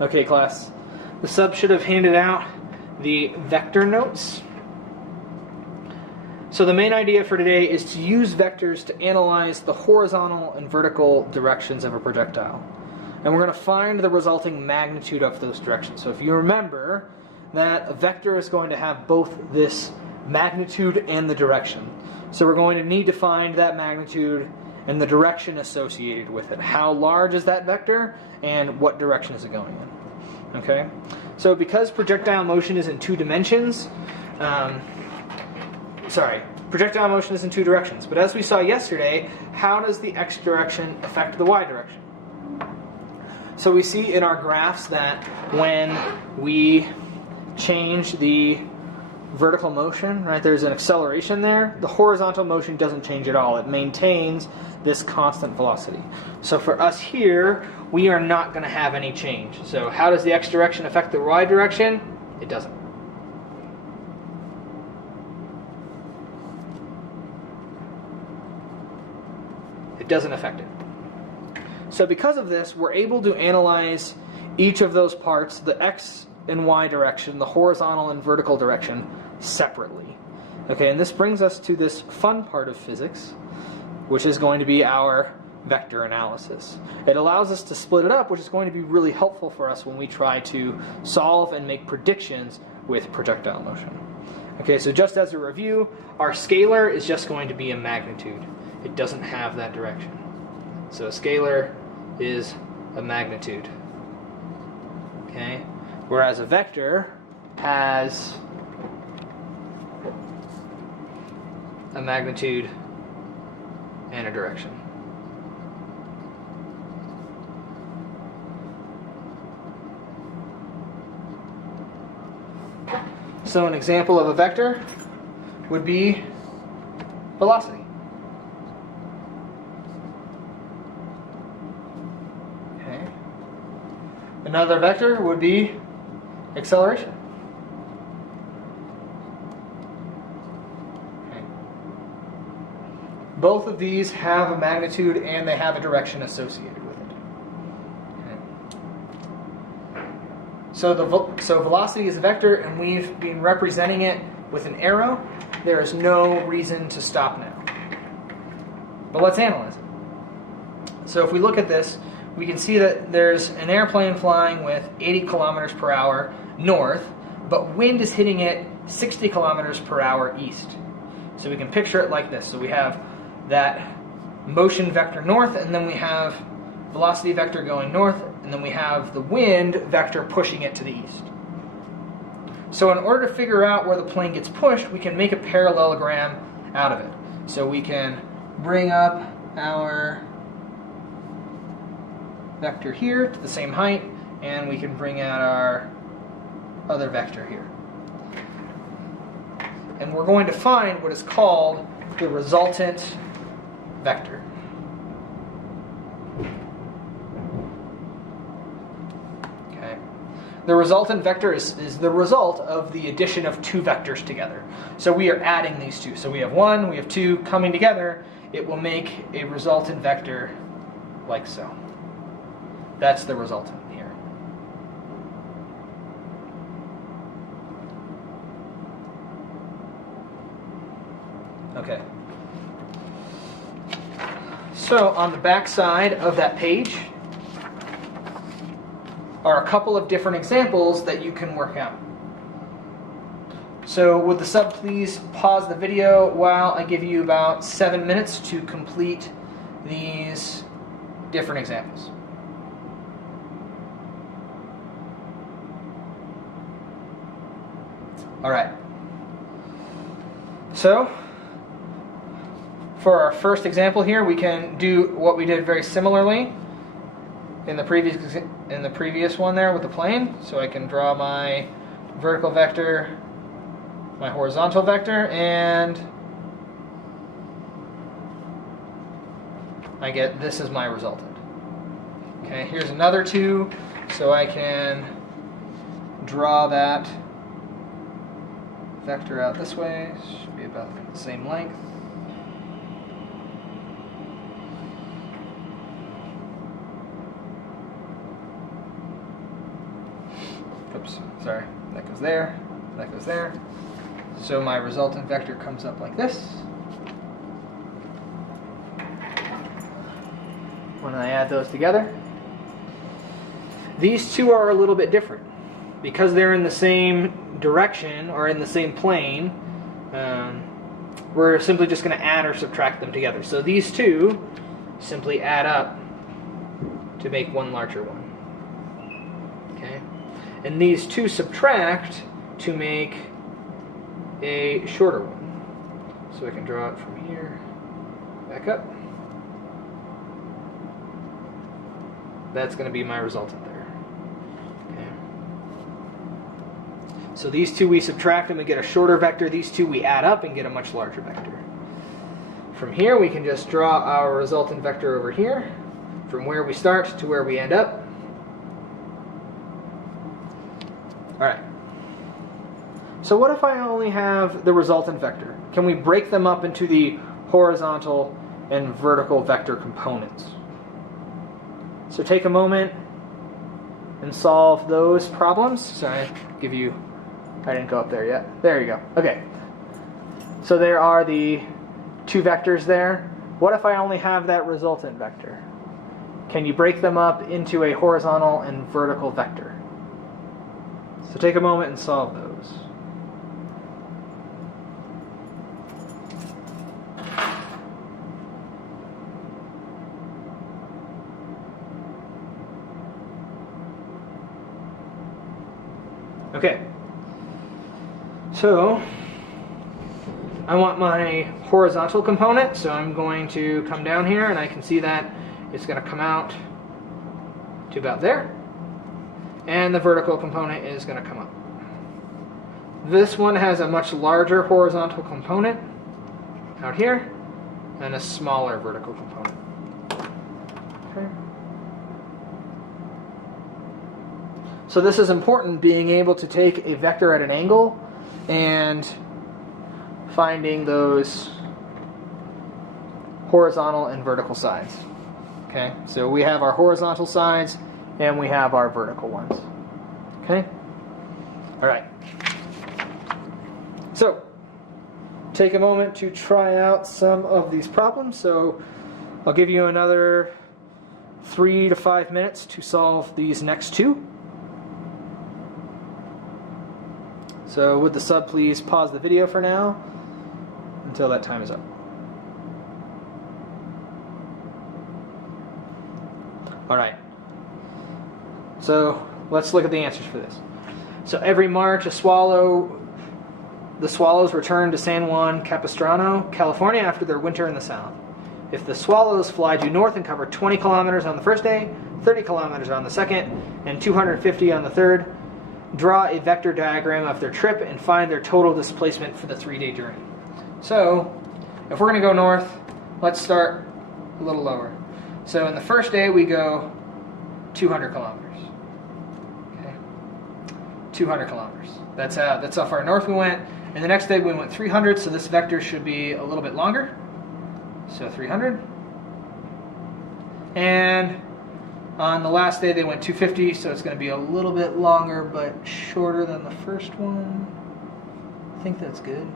Okay, class. The sub should have handed out the vector notes. So the main idea for today is to use vectors to analyze the horizontal and vertical directions of a projectile. And we're going to find the resulting magnitude of those directions. So if you remember that a vector is going to have both this magnitude and the direction. So we're going to need to find that magnitude and the direction associated with it. How large is that vector and what direction is it going in? Okay? So because projectile motion is in two dimensions, projectile motion is in two directions. But as we saw yesterday, how does the x direction affect the y direction? So we see in our graphs that when we change the vertical motion, right, there's an acceleration there. The horizontal motion doesn't change at all. It maintains this constant velocity. So for us here, we are not going to have any change. So how does the x direction affect the y direction? It doesn't. It doesn't affect it. So because of this, we're able to analyze each of those parts, the x and y direction, the horizontal and vertical direction, separately. Okay, and this brings us to this fun part of physics, which is going to be our vector analysis. It allows us to split it up, which is going to be really helpful for us when we try to solve and make predictions with projectile motion. Okay, so just as a review, our scalar is just going to be a magnitude. It doesn't have that direction. So a scalar is a magnitude. Okay? Whereas a vector has a magnitude and a direction. So an example of a vector would be velocity. Okay. Another vector would be acceleration. Okay. Both of these have a magnitude and they have a direction associated with it. Okay. So velocity is a vector, and we've been representing it with an arrow. There is no reason to stop now. But let's analyze it. So if we look at this, we can see that there's an airplane flying with 80 kilometers per hour north, but wind is hitting it 60 kilometers per hour east. So we can picture it like this. So we have that motion vector north, and then we have velocity vector going north, and then we have the wind vector pushing it to the east. So in order to figure out where the plane gets pushed, we can make a parallelogram out of it. So we can bring up our vector here to the same height, and we can bring out our other vector here. And we're going to find what is called the resultant vector. Okay. The resultant vector is the result of the addition of two vectors together. So we are adding these two. So we have one, we have two coming together. It will make a resultant vector like so. That's the resultant here. Okay. So on the back side of that page are a couple of different examples that you can work out. So would the sub please pause the video while I give you about 7 minutes to complete these different examples. All right. So for our first example here, we can do what we did very similarly in the previous one there with the plane. So I can draw my vertical vector, my horizontal vector, and I get this is my resultant. Okay, here's another two, so I can draw that vector out this way. Should be about the same length. oops, sorry, that goes there, that goes there. So my resultant vector comes up like this. When I add those together, these two are a little bit different. Because they're in the same direction, or in the same plane, we're simply just going to add or subtract them together. So these two simply add up to make one larger one. Okay? And these two subtract to make a shorter one. So I can draw it from here, back up. That's going to be my resultant there. Okay. So these two we subtract and we get a shorter vector. These two we add up and get a much larger vector. From here we can just draw our resultant vector over here, from where we start to where we end up. Alright. So what if I only have the resultant vector? Can we break them up into the horizontal and vertical vector components? So take a moment and solve those problems. Sorry, I didn't go up there yet. There you go. Okay. So there are the two vectors there. What if I only have that resultant vector? Can you break them up into a horizontal and vertical vector? So take a moment and solve those. Okay, so I want my horizontal component, so I'm going to come down here and I can see that it's going to come out to about there, and the vertical component is going to come up. This one has a much larger horizontal component out here and a smaller vertical component. Okay. So this is important, being able to take a vector at an angle and finding those horizontal and vertical sides. Okay, so we have our horizontal sides and we have our vertical ones. Okay? Alright. So, take a moment to try out some of these problems. So, I'll give you another 3 to 5 minutes to solve these next two. So would the sub please pause the video for now until that time is up. Alright. So let's look at the answers for this. So every March the swallows return to San Juan Capistrano, California after their winter in the south. If the swallows fly due north and cover 20 kilometers on the first day, 30 kilometers on the second, and 250 on the third, draw a vector diagram of their trip and find their total displacement for the 3-day journey. So, if we're going to go north, let's start a little lower. So in the first day we go 200 kilometers. Okay, 200 kilometers. That's how far north we went. And the next day we went 300, so this vector should be a little bit longer. So 300. And on the last day they went 250, so it's going to be a little bit longer but shorter than the first one. I think that's good.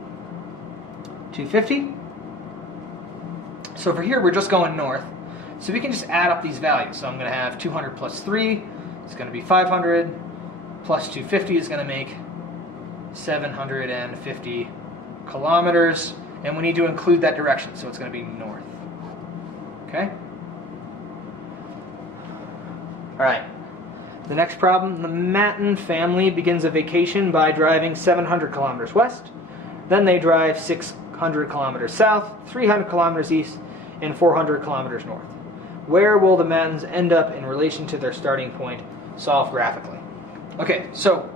250. So for here we're just going north. So we can just add up these values. So I'm going to have 200 plus 3 is going to be 500, plus 250 is going to make 750 kilometers. And we need to include that direction, so it's going to be north. Okay? Alright, the next problem, the Matten family begins a vacation by driving 700 kilometers west. Then they drive 600 kilometers south, 300 kilometers east, and 400 kilometers north. Where will the Mattens end up in relation to their starting point? Solve graphically. Okay, so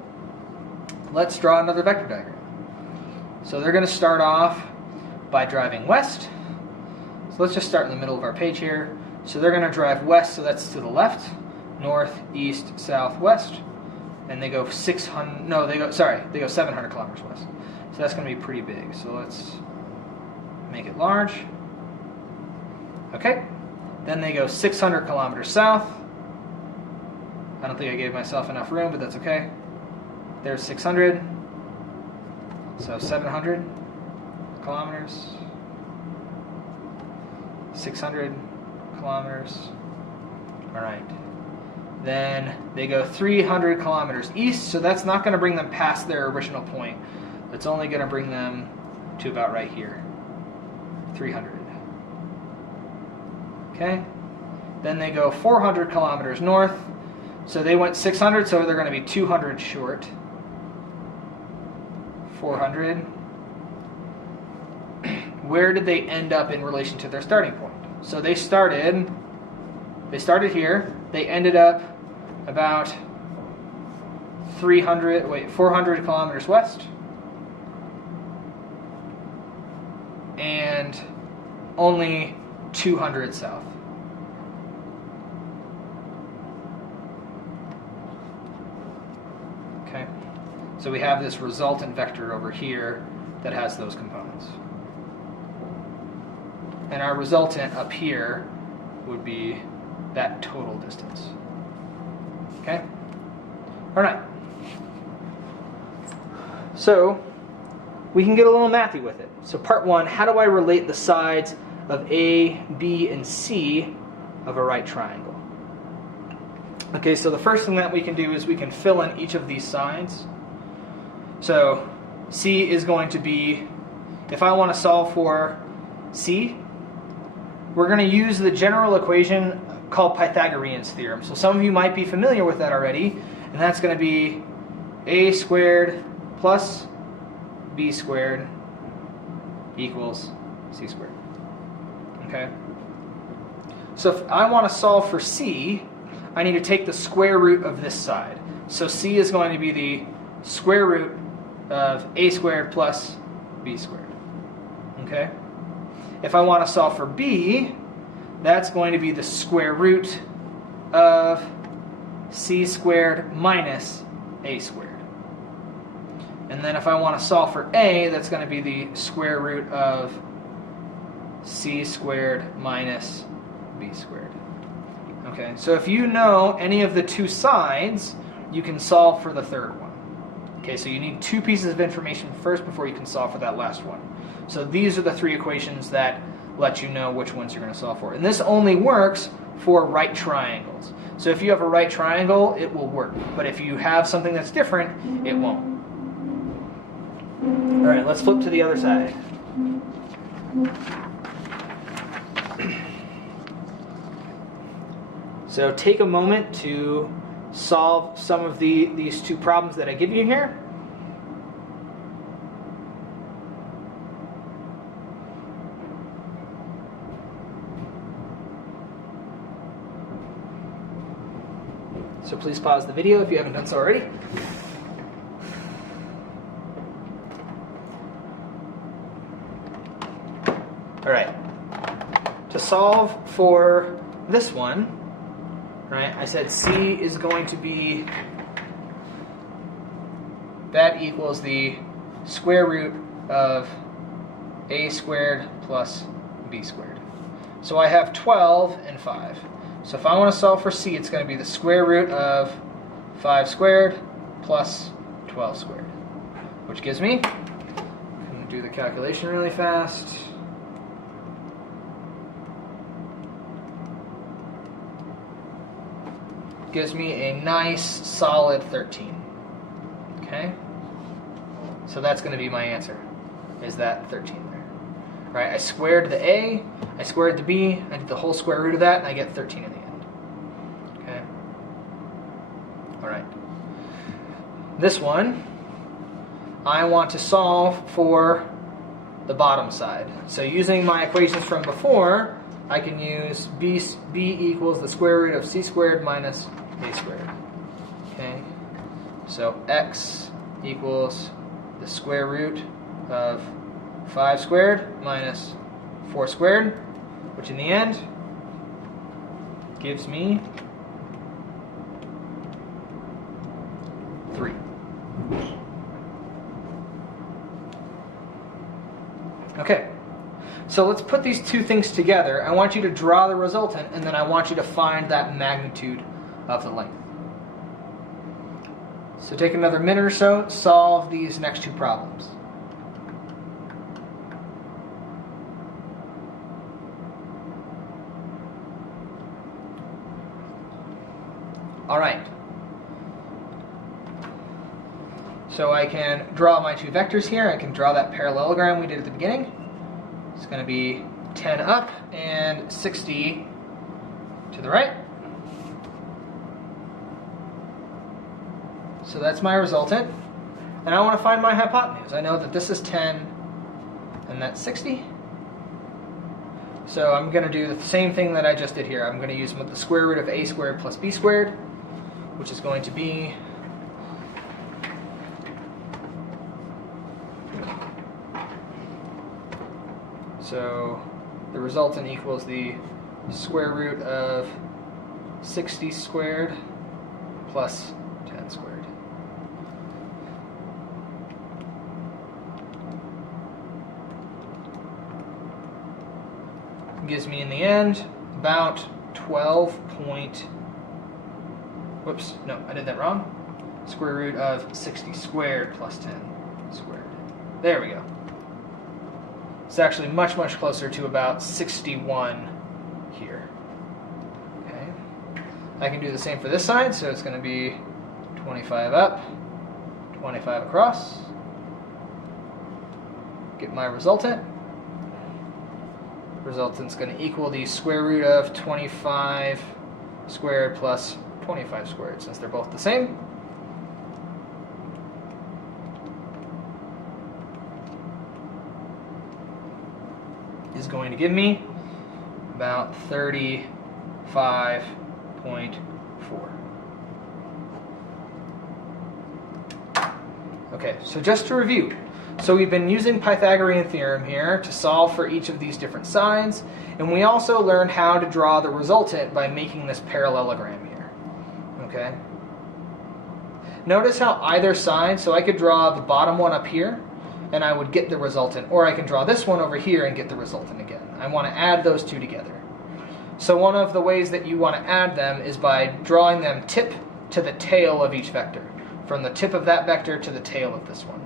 let's draw another vector diagram. So they're going to start off by driving west. So let's just start in the middle of our page here. So they're going to drive west, so that's to the left. North, east, south, west, and they go 700 kilometers west. So that's going to be pretty big. So let's make it large. Okay. Then they go 600 kilometers south. I don't think I gave myself enough room, but that's okay. there's 600, so 700 kilometers, 600 kilometers. All right. Then they go 300 kilometers east, so that's not going to bring them past their original point. It's only going to bring them to about right here, 300. Okay. Then they go 400 kilometers north, so they went 600, so they're going to be 200 short. 400. Where did they end up in relation to their starting point? So they started here. They ended up about 400 kilometers west, and only 200 south. Okay, so we have this resultant vector over here that has those components. And our resultant up here would be that total distance. Okay? All right. So we can get a little mathy with it. So part one, how do I relate the sides of A, B, and C of a right triangle? Okay, so the first thing that we can do is we can fill in each of these sides. So C is going to be, if I want to solve for C, we're going to use the general equation called Pythagorean's theorem. So some of you might be familiar with that already, and that's going to be a squared plus b squared equals c squared. Okay? So if I want to solve for c, I need to take the square root of this side. So c is going to be the square root of a squared plus b squared. Okay? If I want to solve for b, that's going to be the square root of c squared minus a squared. And then if I want to solve for a, that's going to be the square root of c squared minus b squared. Okay, so if you know any of the two sides, you can solve for the third one. Okay, so you need two pieces of information first before you can solve for that last one. So these are the three equations that let you know which ones you're going to solve for. And this only works for right triangles. So if you have a right triangle, it will work. But if you have something that's different, it won't. All right, let's flip to the other side. So take a moment to solve some of these two problems that I give you here. So please pause the video if you haven't done so already. All right. To solve for this one, right, I said C is going to be, that equals the square root of a squared plus b squared. So I have 12 and 5. So if I want to solve for C, it's going to be the square root of 5 squared plus 12 squared, which gives me, I'm going to do the calculation really fast. Gives me a nice solid 13. Okay? So that's going to be my answer, is that 13 there. Right? I squared the A, I squared the B, I did the whole square root of that, and I get 13 in the end. Okay? Alright. This one, I want to solve for the bottom side. So using my equations from before, I can use B equals the square root of c squared minus a squared. Okay? So x equals the square root of 5 squared minus 4 squared, which in the end gives me 3. Okay, so let's put these two things together. I want you to draw the resultant, and then I want you to find that magnitude of the length. So take another minute or so, solve these next two problems. All right. So I can draw my two vectors here. I can draw that parallelogram we did at the beginning. It's going to be 10 up and 60 to the right. So that's my resultant. And I want to find my hypotenuse. I know that this is 10 and that's 60. So I'm going to do the same thing that I just did here. I'm going to use the square root of a squared plus b squared, which is going to be so the resultant equals the square root of 60 squared plus 10 squared. Gives me in the end about 12 point, whoops, no, I did that wrong. Square root of 60 squared plus 10 squared. There we go. It's actually much, much closer to about 61 here. Okay. I can do the same for this side, so it's going to be 25 up, 25 across. Get my resultant. Resultant's going to equal the square root of 25 squared plus 25 squared, since they're both the same. Is going to give me about 35.4. Okay, so just to review. So we've been using Pythagorean theorem here to solve for each of these different sides, and we also learned how to draw the resultant by making this parallelogram here. Okay? Notice how either side, so I could draw the bottom one up here, and I would get the resultant, or I can draw this one over here and get the resultant again. I want to add those two together. So one of the ways that you want to add them is by drawing them tip to the tail of each vector, from the tip of that vector to the tail of this one.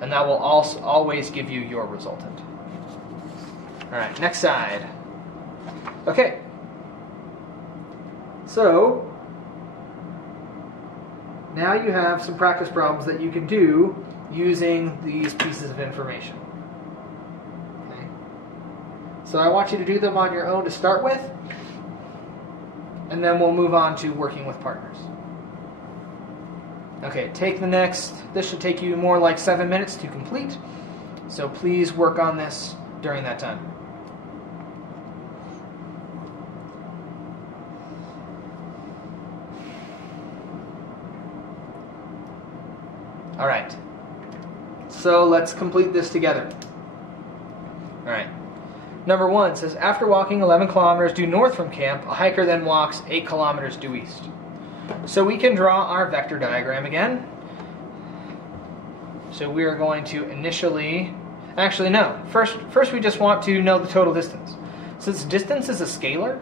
And that will also always give you your resultant. All right, next side. Okay. So now you have some practice problems that you can do using these pieces of information. Okay. So I want you to do them on your own to start with, and then we'll move on to working with partners. Okay, take the next, this should take you more like 7 minutes to complete, so please work on this during that time. All right, so let's complete this together. All right, number 1 says, after walking 11 kilometers due north from camp, a hiker then walks 8 kilometers due east. So we can draw our vector diagram again. So we are going to initially, actually no, first we just want to know the total distance. Since distance is a scalar,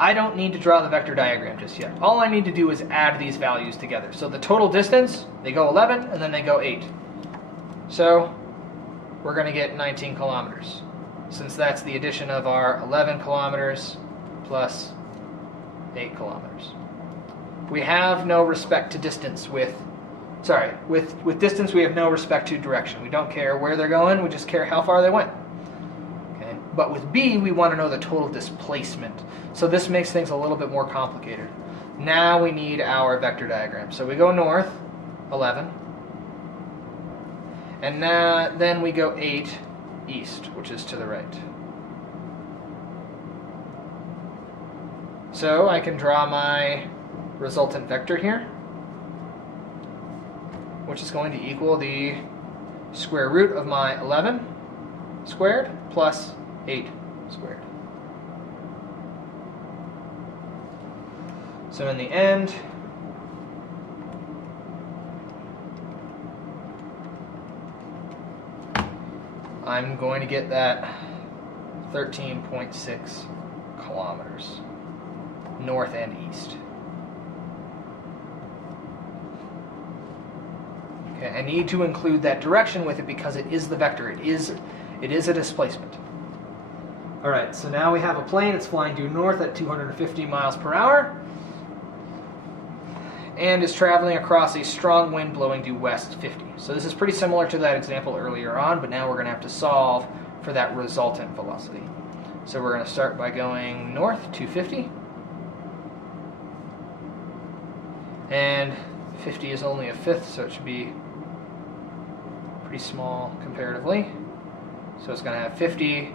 I don't need to draw the vector diagram just yet. All I need to do is add these values together. So the total distance, they go 11 and then they go 8. So we're going to get 19 kilometers, since that's the addition of our 11 kilometers plus 8 kilometers. We have no respect to distance with distance we have no respect to direction. We don't care where they're going, we just care how far they went. Okay? But with B, we want to know the total displacement. So this makes things a little bit more complicated. Now we need our vector diagram. So we go north, 11. And then we go 8 east, which is to the right. So I can draw my resultant vector here, which is going to equal the square root of my 11 squared plus 8 squared. So in the end, I'm going to get that 13.6 kilometers north and east. Okay, I need to include that direction with it because it is the vector. It is a displacement. All right, so now we have a plane. It's flying due north at 250 miles per hour and is traveling across a strong wind blowing due west 50. So this is pretty similar to that example earlier on, but now we're going to have to solve for that resultant velocity. So we're going to start by going north 250. And 50 is only a fifth, so it should be pretty small comparatively. So it's going to have 50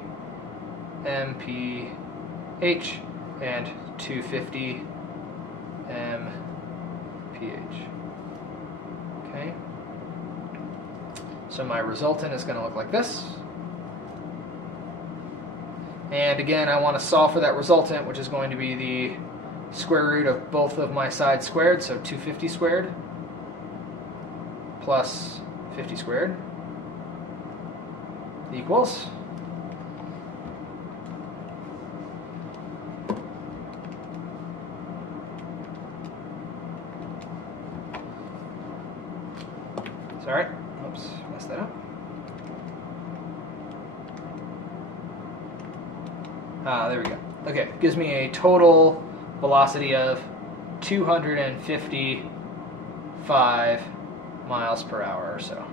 mph and 250 mph. Okay. So my resultant is going to look like this. And again, I want to solve for that resultant, which is going to be the square root of both of my sides squared, so 250 squared plus 50 squared equals sorry, oops, messed that up. There we go. Okay, gives me a total velocity of 255 miles per hour or so.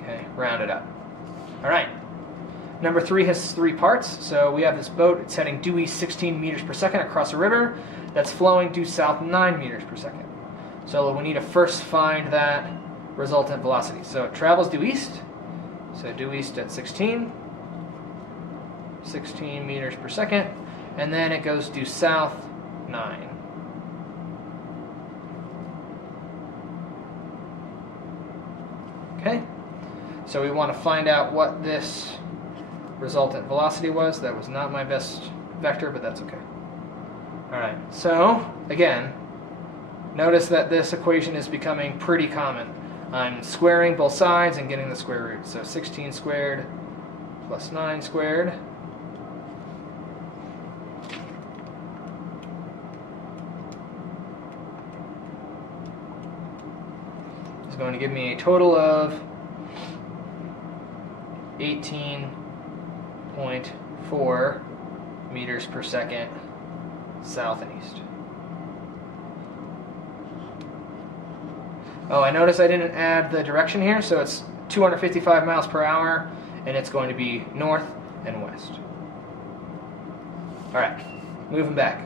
Okay, round it up. All right. Number 3 has 3 parts. So we have this boat. It's heading due east 16 meters per second across a river that's flowing due south 9 meters per second. So we need to first find that resultant velocity. So it travels due east. So due east at 16 meters per second. And then it goes due south 9. Okay, so we want to find out what this resultant velocity was. That was not my best vector, but that's okay. All right, so again, notice that this equation is becoming pretty common. I'm squaring both sides and getting the square root. So 16 squared plus 9 squared is going to give me a total of 18.4 meters per second south and east. Oh, I notice I didn't add the direction here, so it's 255 miles per hour, and it's going to be north and west. All right, moving back.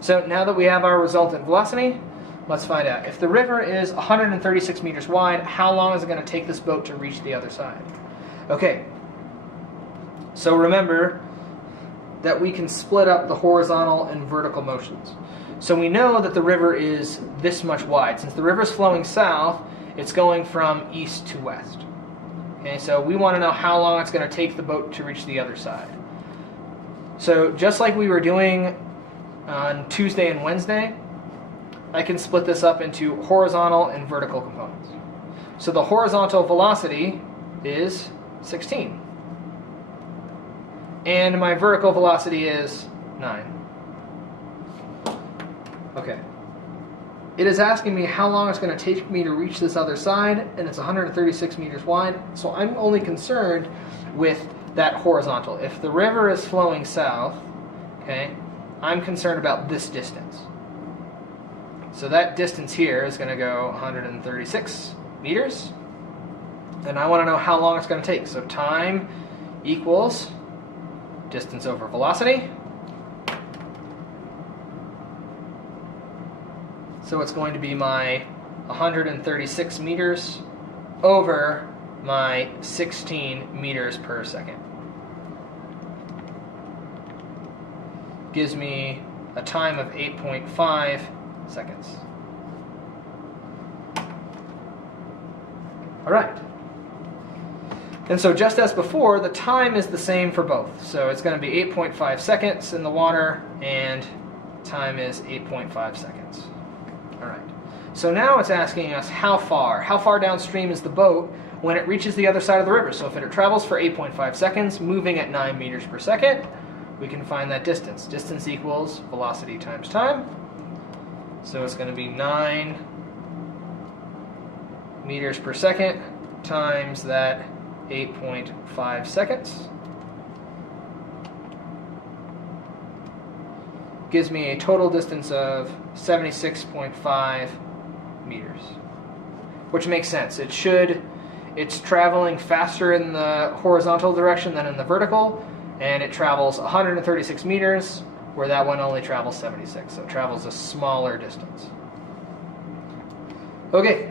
So now that we have our resultant velocity, let's find out. If the river is 136 meters wide, how long is it going to take this boat to reach the other side? Okay, so remember that we can split up the horizontal and vertical motions. So we know that the river is this much wide. Since the river is flowing south, it's going from east to west. Okay, so we want to know how long it's going to take the boat to reach the other side. So just like we were doing on Tuesday and Wednesday, I can split this up into horizontal and vertical components. So the horizontal velocity is 16. And my vertical velocity is 9. Okay. It is asking me how long it's going to take me to reach this other side, and it's 136 meters wide, so I'm only concerned with that horizontal. If the river is flowing south, okay, I'm concerned about this distance. So that distance here is going to go 136 meters, and I want to know how long it's going to take. So time equals distance over velocity. So it's going to be my 136 meters over my 16 meters per second. Gives me a time of 8.5 seconds. All right. And so just as before, the time is the same for both. So it's going to be 8.5 seconds in the water, and time is 8.5 seconds. All right. So now it's asking us how far downstream is the boat when it reaches the other side of the river. So if it travels for 8.5 seconds, moving at 9 meters per second, we can find that distance. Distance equals velocity times time. So it's going to be 9 meters per second times that 8.5 seconds gives me a total distance of 76.5 meters, which makes sense. It's traveling faster in the horizontal direction than in the vertical, and it travels 136 meters, where that one only travels 76, so it travels a smaller distance. Okay.